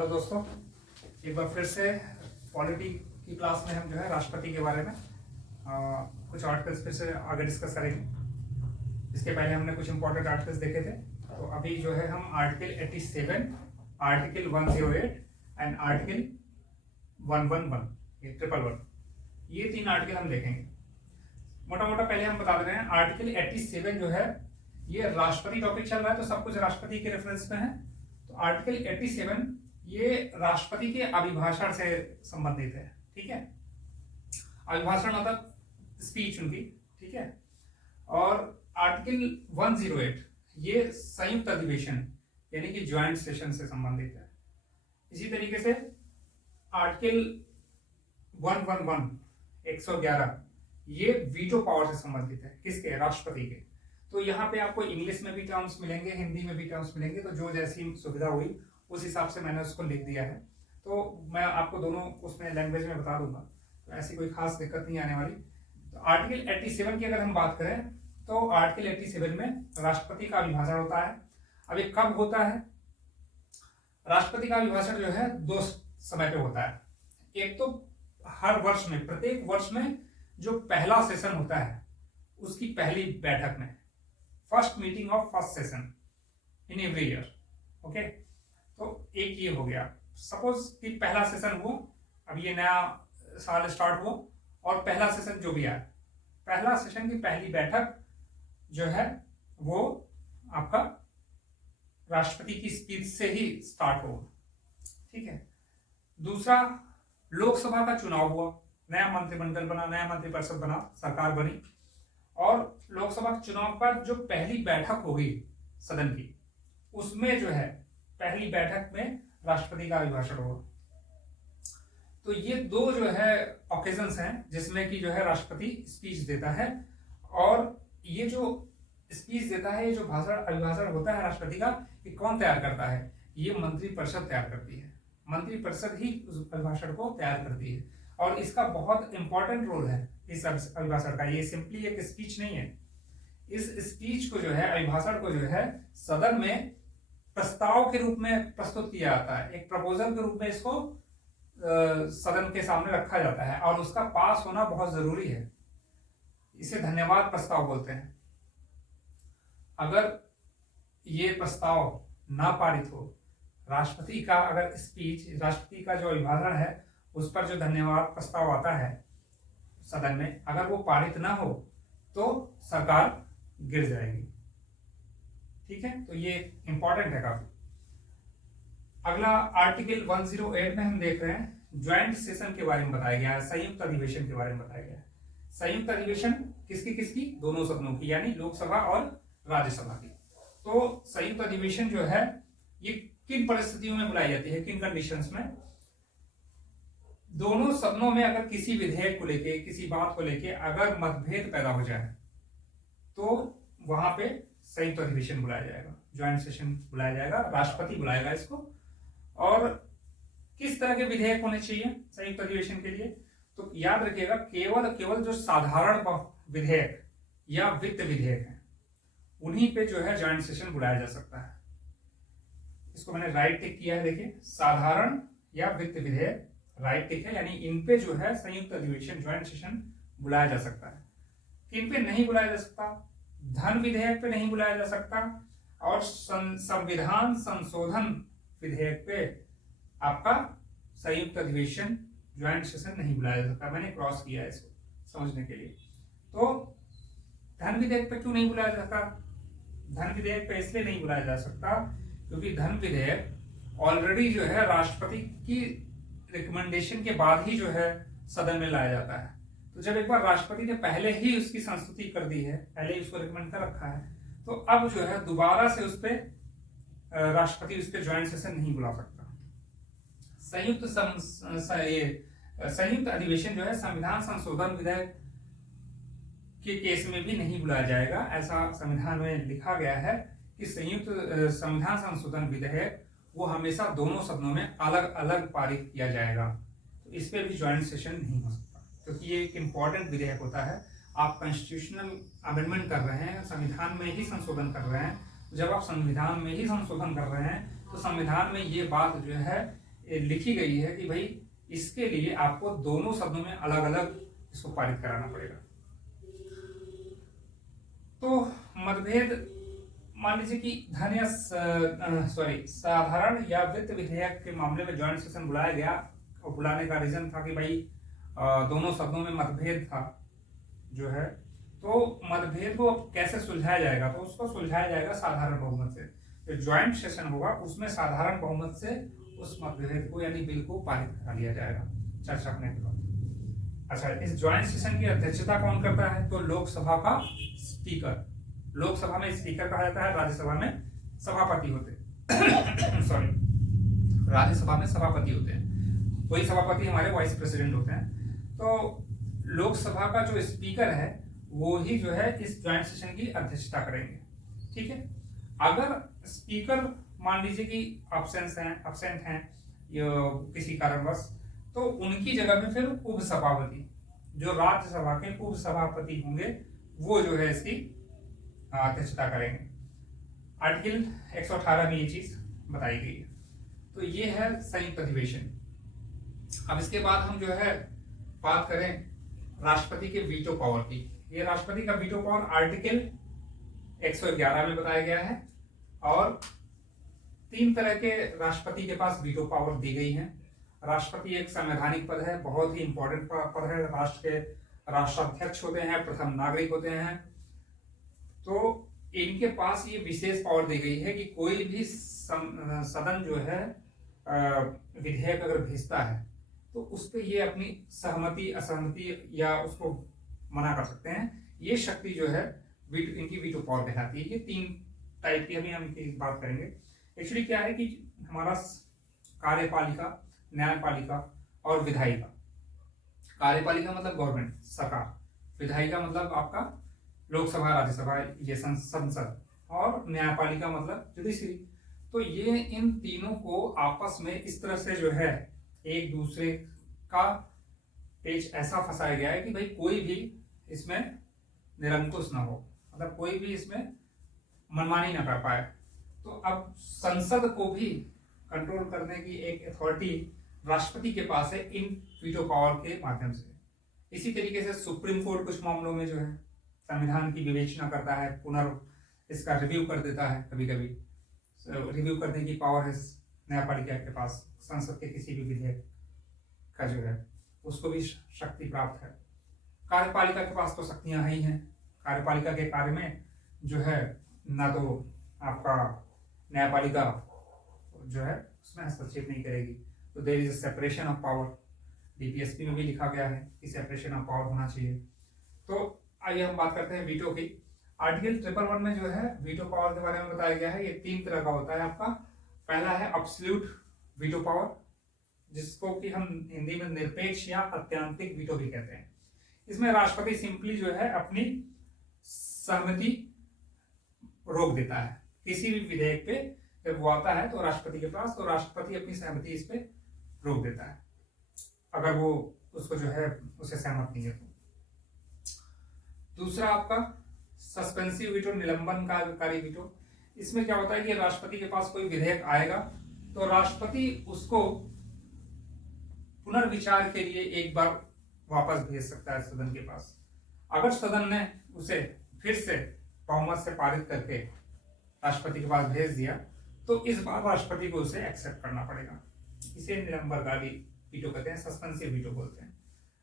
Hello दोस्तों, एक बार फिर से पॉलिटी की क्लास में हम जो है राष्ट्रपति के बारे में कुछ आर्टिकल्स फिर से आगे डिस्कस करेंगे। इसके पहले हमने कुछ इंपॉर्टेंट आर्टिकल्स देखे थे, तो अभी जो है हम आर्टिकल 87, आर्टिकल 108 एंड आर्टिकल 111, ये 111, ये 3 आर्टिकल हम देखेंगे। मोटा मोटा पहले हम बता दे रहे हैं, आर्टिकल 87 जो है ये राष्ट्रपति टॉपिक चल रहा है, तो सब कुछ राष्ट्रपति के रेफरेंस में है। तो आर्टिकल 87 ये राष्ट्रपति के अभिभाषण से संबंधित है, ठीक है। अभिभाषण मतलब स्पीच उनकी, ठीक है। और आर्टिकल 108 ये संयुक्त अधिवेशन यानी कि ज्वाइंट सेशन से संबंधित है। इसी तरीके से आर्टिकल 111 111 ये वीटो पावर से संबंधित है, किसके? राष्ट्रपति के। तो यहाँ पे आपको इंग्लिश में भी टर्म्स मिलेंगे, हिंदी में भी टर्म्स मिलेंगे, तो जो जैसी सुविधा हुई उस हिसाब से मैंने उसको लिख दिया है। तो मैं आपको दोनों उसमें लैंग्वेज में बता दूंगा, तो ऐसी कोई खास दिक्कत नहीं आने वाली। तो आर्टिकल 87 की अगर हम बात करें तो आर्टिकल 87 में राष्ट्रपति का अभिभाषण होता है। अब ये कब होता है? राष्ट्रपति का अभिभाषण जो है 2 समय पे होता है। एक तो हर वर्ष में, प्रत्येक वर्ष में जो पहला सेशन होता है उसकी पहली बैठक में, first meeting of first session in every year, okay. तो एक ये हो गया। सपोज कि पहला सेशन हो, अब ये नया साल स्टार्ट हो और पहला सेशन जो भी आए, पहला सेशन की पहली बैठक जो है वो आपका राष्ट्रपति की स्पीच से ही स्टार्ट होगा, ठीक है। दूसरा, लोकसभा का चुनाव हुआ, नया मंत्रिमंडल बना, नया मंत्रिपरिषद बना, सरकार बनी, और लोकसभा चुनाव पर जो पहली बैठक होगी सदन की, उसमें जो है पहली बैठक में राष्ट्रपति का अभिभाषण होगा। तो ये 2 जो है ऑकेजन्स हैं जिसमें कि जो है राष्ट्रपति स्पीच देता है। और ये जो स्पीच देता है, ये जो अभिभाषण होता है राष्ट्रपति का, ये कौन तैयार करता है? ये मंत्रिपरिषद तैयार करती है। मंत्रिपरिषद ही उस अभिभाषण को तैयार करती है, और इसका बहुत इंपॉर्टेंट रोल है इस अभिभाषण का। ये सिंपली एक स्पीच नहीं है। इस स्पीच को जो है, अभिभाषण को जो है, सदन में प्रस्ताव के रूप में प्रस्तुत किया जाता है। एक प्रपोजल के रूप में इसको सदन के सामने रखा जाता है, और उसका पास होना बहुत जरूरी है। इसे धन्यवाद प्रस्ताव बोलते हैं। अगर ये प्रस्ताव ना पारित हो, राष्ट्रपति का अगर स्पीच, राष्ट्रपति का जो अभिभाषण है उस पर जो धन्यवाद प्रस्ताव आता है सदन में, अगर वो पारित ना हो तो सरकार गिर जाएगी, ठीक है। तो ये इंपॉर्टेंट है काफी। अगला आर्टिकल 108 में हम देख रहे हैं ज्वाइंट सेशन के बारे में बताया गया है, संयुक्त अधिवेशन के बारे में बताया गया है। संयुक्त अधिवेशन किसकी किसकी? दोनों सदनों की, यानी लोकसभा और राज्यसभा की। तो संयुक्त अधिवेशन जो है ये किन परिस्थितियों में बुलाई जाती है, किन कंडीशंस में? दोनों सदनों में अगर किसी विधेयक को लेके, किसी बात को लेके अगर मतभेद पैदा हो जाए तो वहां पे संयुक्त अधिवेशन बुलाया जाएगा, ज्वाइंट सेशन बुलाया जाएगा, राष्ट्रपति बुलाएगा इसको। और किस तरह के विधेयक होने चाहिए संयुक्त अधिवेशन के लिए? तो याद रखिएगा, केवल जो साधारण विधेयक या वित्त विधेयक है उन्हीं पे जो है ज्वाइंट सेशन बुलाया जा सकता है। इसको मैंने राइट टिक किया है, देखिए, साधारण या वित्त विधेयक राइट टिक है, यानी इन पे जो है संयुक्त अधिवेशन, ज्वाइंट सेशन बुलाया जा सकता है। किन पे नहीं बुलाया जा सकता? धन विधेयक पे नहीं बुलाया जा सकता, और संविधान संशोधन विधेयक पे आपका संयुक्त अधिवेशन, ज्वाइंट सेशन नहीं बुलाया जा सकता। मैंने क्रॉस किया है इसको समझने के लिए। तो धन विधेयक पे क्यों नहीं बुलाया जाता? धन विधेयक पे इसलिए नहीं बुलाया जा सकता क्योंकि धन विधेयक ऑलरेडी जो है राष्ट्रपति की रिकमेंडेशन के बाद ही जो है सदन में लाया जाता है। तो जब एक बार राष्ट्रपति ने पहले ही उसकी संस्तुति कर दी है, पहले ही उसको रिकमेंड कर रखा है, तो अब जो है दोबारा से उस पर राष्ट्रपति उस पर ज्वाइंट सेशन नहीं बुला सकता। संयुक्त अधिवेशन जो है संविधान संशोधन विधेयक के केस में भी नहीं बुलाया जाएगा। ऐसा संविधान में लिखा गया है कि संयुक्त संविधान संशोधन विधेयक वो हमेशा दोनों सदनों में अलग अलग पारित किया जाएगा। तो इस पे भी ज्वाइंट सेशन नहीं हो सकता, क्योंकि ये एक इंपॉर्टेंट विधेयक होता है। आप कॉन्स्टिट्यूशनल अमेंडमेंट कर रहे हैं, संविधान में ही संशोधन कर रहे हैं। जब आप संविधान में ही संशोधन कर रहे हैं तो संविधान में ये बात जो है लिखी गई है कि भाई इसके लिए आपको दोनों शब्दों में अलग अलग इसको पारित कराना पड़ेगा। तो मतभेद मान लीजिए कि धन या साधारण या वित्त विधेयक के मामले में ज्वाइंट सेशन बुलाया गया, और बुलाने का रीजन था कि भाई दोनों शब्दों में मतभेद था जो है, तो मतभेद को कैसे सुलझाया जाएगा, तो उसको सुलझाया जाएगा साधारण बहुमत से। जो ज्वाइंट सेशन होगा उसमें साधारण बहुमत से उस मतभेद को यानी बिल को पारित करा लिया जाएगा चर्चा करने के बाद। अच्छा, इस ज्वाइंट सेशन की अध्यक्षता कौन करता है, तो लोकसभा का स्पीकर। लोकसभा में स्पीकर कहा जाता है, राज्यसभा में सभापति होते हैं सॉरी, राज्यसभा में सभापति होते हैं, वही सभापति हमारे वाइस प्रेसिडेंट होते हैं। तो लोकसभा का जो स्पीकर है वो ही जो है इस ज्वाइंट सेशन की अध्यक्षता करेंगे। ठीक है, अगर स्पीकर मान लीजिए कि अब्सेंट हैं किसी कारणवश, तो उनकी जगह में फिर उपसभापति, जो राज्यसभा के उपसभापति होंगे, वो जो है इसकी अध्यक्षता करेंगे। आर्टिकल 118 में ये चीज बताई गई है। तो ये है संयुक्त अधिवेशन। अब इसके बाद हम जो है बात करें राष्ट्रपति के वीटो पावर की। ये राष्ट्रपति का वीटो पावर आर्टिकल 111 में बताया गया है, और 3 तरह के राष्ट्रपति के पास वीटो पावर दी गई है। राष्ट्रपति एक संवैधानिक पद है, बहुत ही इंपॉर्टेंट पद है। राष्ट्र के राष्ट्राध्यक्ष होते हैं, प्रथम नागरिक होते हैं। तो इनके पास ये विशेष पावर दी गई है कि कोई भी सदन जो है विधेयक अगर भेजता है तो उस पर ये अपनी सहमति असहमति या उसको मना कर सकते हैं। ये शक्ति जो है इनकी वीटो पावर कहलाती है। ये 3 टाइप की अभी हम इनकी बात करेंगे। एक्चुअली क्या है कि हमारा कार्यपालिका, न्यायपालिका और विधायिका। कार्यपालिका मतलब गवर्नमेंट, सरकार। विधायिका मतलब आपका लोकसभा, राज्यसभा, ये संसद। और न्यायपालिका मतलब जुडिशरी। तो ये इन तीनों को आपस में इस तरह से जो है एक दूसरे का पेच ऐसा फंसाया गया है कि भाई कोई भी इसमें निरंकुश ना हो, मतलब कोई भी इसमें मनमानी ना कर पाए। तो अब संसद को भी कंट्रोल करने की एक अथॉरिटी राष्ट्रपति के पास है इन वीटो पावर के माध्यम से। इसी तरीके से सुप्रीम कोर्ट कुछ मामलों में जो है संविधान की विवेचना करता है, इसका रिव्यू कर देता है। कभी कभी रिव्यू करने की पावर है न्यायपालिका के पास। संसद के किसी भी विधेयक का जो है उसको भी शक्ति प्राप्त है। कार्यपालिका के पास तो शक्तियां ही हैं। कार्यपालिका के कार्य में जो है ना तो आपका न्यायपालिका जो है उसमें हस्तक्षेप नहीं करेगी। तो there is a separation of power. DPSP में भी लिखा गया है कि सेपरेशन ऑफ पावर होना चाहिए। तो आइए हम बात करते हैं वीटो की। आर्टिकल 111 में जो है वीटो पावर के बारे में बताया गया है। ये 3 तरह का होता है आपका। पहला है एब्सोल्यूट वीटो पावर, जिसको कि हम हिंदी में निरपेक्ष या अत्यंतिक वीटो भी कहते हैं। इसमें राष्ट्रपति सिंपली जो है अपनी सहमति रोक देता है किसी भी विधेयक पे। जब वो आता है तो राष्ट्रपति के पास, तो राष्ट्रपति अपनी सहमति इस पे रोक देता है अगर वो उसको जो है उसे सहमत नहीं है तो। दूसरा आपका सस्पेंसिव वीटो, निलंबनकारी वीटो। इसमें क्या होता है कि राष्ट्रपति के पास कोई विधेयक आएगा तो राष्ट्रपति उसको पुनर्विचार के लिए एक बार वापस भेज सकता है सदन के पास। अगर सदन ने उसे फिर से बहुमत से पारित करके राष्ट्रपति के पास भेज दिया तो इस बार राष्ट्रपति को उसे एक्सेप्ट करना पड़ेगा। इसे निलंबनकारी वीटो कहते हैं, सस्पेंसिव वीटो बोलते हैं।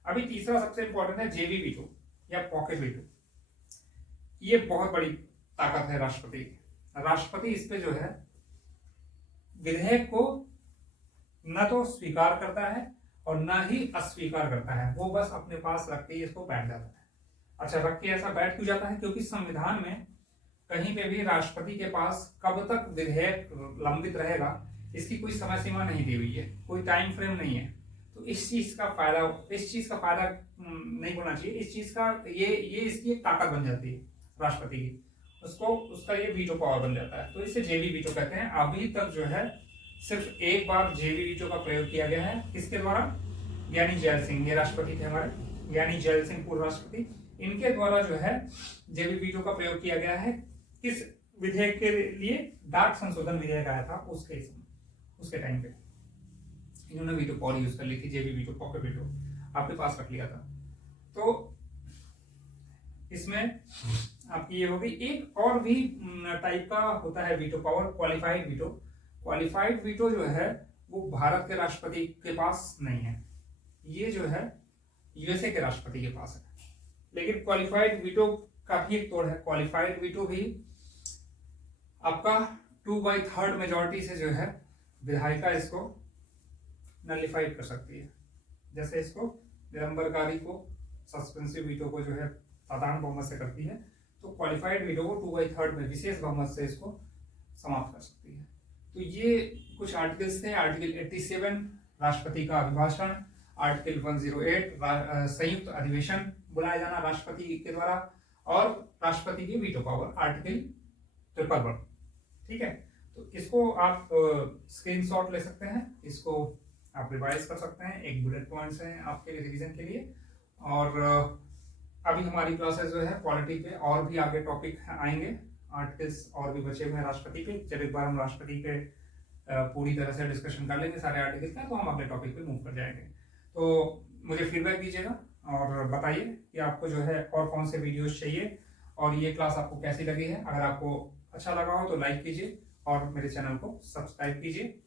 अभी तीसरा सबसे इंपॉर्टेंट है जेवी वीटो या पॉकेट वीटो। ये बहुत बड़ी ताकत है राष्ट्रपति की। राष्ट्रपति इस पे जो है विधेयक को न तो स्वीकार करता है और न ही अस्वीकार करता है, वो बस अपने पास रख के इसको बैठ जाता है। अच्छा, रख के ऐसा बैठ क्यों जाता है? क्योंकि संविधान में कहीं पे भी राष्ट्रपति के पास कब तक विधेयक लंबित रहेगा इसकी कोई समय सीमा नहीं दी हुई है, कोई टाइम फ्रेम नहीं है। तो इस चीज का फायदा नहीं होना चाहिए। इस चीज का ये इसकी एक ताकत बन जाती है राष्ट्रपति की, उसका ये वीटो पावर बन जाता है। तो इसे जेवी वीटो कहते हैं। अभी तक जो है सिर्फ एक बार जेवी वीटो का प्रयोग किया गया है। किसके द्वारा? ज्ञानी जैल सिंह, ये राष्ट्रपति थे हमारे, ज्ञानी जैल सिंह पूर्व राष्ट्रपति। इनके द्वारा जो है जेवी वीटो का प्रयोग किया गया है। किस विधेयक के लिए? डाक संशोधन विधेयक आया था उसके टाइम पे। इन्होंने वीटो पावर यूज कर ली थी, जेबी वीटो, पॉकेट वीटो आपके पास रख लिया था। तो इसमें आपकी ये हो गई। एक और भी टाइप का होता है veto power, qualified veto. Qualified veto जो है वो भारत के राष्ट्रपति के पास नहीं है, ये जो है यूएसए के राष्ट्रपति के पास है। लेकिन क्वालिफाइड वीटो का भी एक तोड़ है। क्वालिफाइड वीटो भी आपका 2/3 मेजोरिटी से जो है विधायिका इसको नलिफाइड कर सकती है। जैसे इसको निलंबनकारी को, सस्पेंसिव वीटो को जो है साधारण बहुमत से करती है, तो क्वालिफाइड वीटो को 2/3 में विशेष बहुमत से इसको समाप्त कर सकती है। तो ये कुछ आर्टिकल्स थे। आर्टिकल 87 राष्ट्रपति का अभिभाषण, आर्टिकल 108 संयुक्त अधिवेशन बुलाया जाना राष्ट्रपति के द्वारा, और राष्ट्रपति की वीटो पावर आर्टिकल 111। ठीक है, तो इसको आप स्क्रीनशॉट ले सकते हैं, इसको आप रिवाइज कर सकते हैं। एक बुलेट पॉइंट्स हैं आपके रिवीजन के लिए। और अभी हमारी क्लासेस जो है पॉलिटी पे और भी आगे टॉपिक आएंगे, आर्टिकल्स और भी बचे हुए हैं राष्ट्रपति पे। जब एक बार हम राष्ट्रपति पे पूरी तरह से डिस्कशन कर लेंगे सारे आर्टिकल का, तो हम अगले टॉपिक पे मूव कर जाएंगे। तो मुझे फीडबैक दीजिएगा और बताइए कि आपको जो है और कौन से वीडियोस चाहिए, और ये क्लास आपको कैसी लगी है। अगर आपको अच्छा लगा हो तो लाइक कीजिए और मेरे चैनल को सब्सक्राइब कीजिए,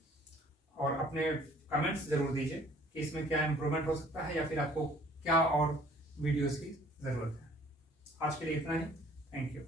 और अपने कमेंट्स जरूर दीजिए कि इसमें क्या इम्प्रूवमेंट हो सकता है या फिर आपको क्या और वीडियोस की ज़रूरत है। आज के लिए इतना ही। Thank you.